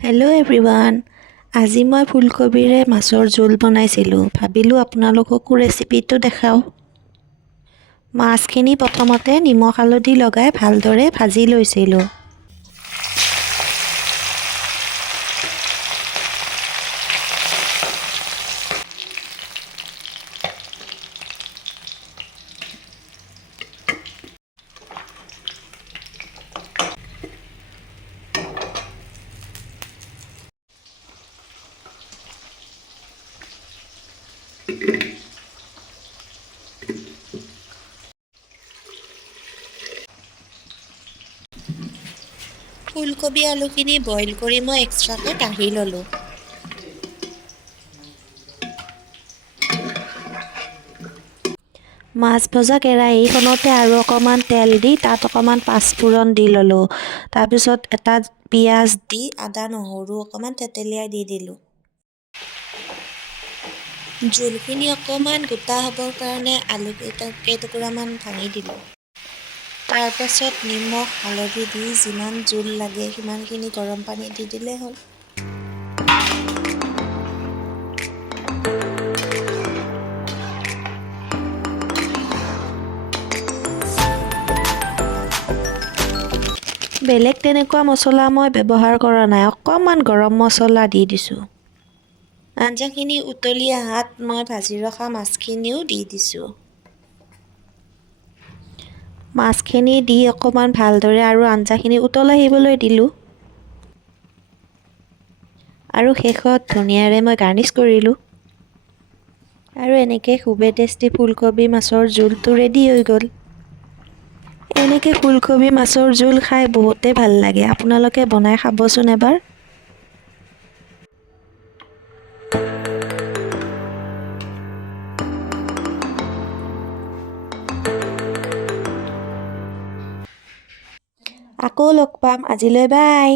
Hello' everyone. আজি মই ফুলকবিৰে মাছৰ জোল বনাইছিলোঁ। ভাবিলোঁ আপোনালোককো ৰেচিপিটো দেখাওঁ। মাছখিনি প্ৰথমতে নিমখ হালধি লগাই ভালদৰে ভাজি লৈছিলোঁ। ফুলকবি আলুখিনি বইল কৰি মই এক্সট্ৰাকৈ কাঢ়ি ল'লোঁ। মাছ ভজা কেৰাহীখনতে আৰু অকণমান তেল দি তাত অকণমান পাঁচফোৰণ দি ল'লোঁ। তাৰপিছত এটা পিঁয়াজ দি আদা নহৰু অকণমান থেতেলিয়াই দি দিলোঁ। জোলখিনি অকণমান গোটা হ'বৰ কাৰণে আলু কেইটুকুৰামান ভাঙি দিলোঁ। তাৰপাছত নিমখ হালধি দি যিমান জোল লাগে সিমানখিনি গৰম পানী দি দিলেই হ'ল। বেলেগ তেনেকুৱা মছলা মই ব্যৱহাৰ কৰা নাই, অকণমান গৰম মছলা দি দিছোঁ। আঞ্জাখিনি উতলি অহাত মই ভাজি ৰখা মাছখিনিও দি দিছোঁ। মাছখিনি দি অকণমান ভালদৰে আৰু আঞ্জাখিনি উতল আহিবলৈ দিলোঁ। আৰু শেষত ধনিয়াৰে মই গাৰ্নিছ কৰিলোঁ। আৰু এনেকৈ খুবেই টেষ্টি ফুলকবি মাছৰ জোলটো ৰেডি হৈ গ'ল। এনেকৈ ফুলকবি মাছৰ জোল খাই বহুতেই ভাল লাগে। আপোনালোকে বনাই খাবচোন এবাৰ। আকৌ লগ পাম। আজিলৈ বাই।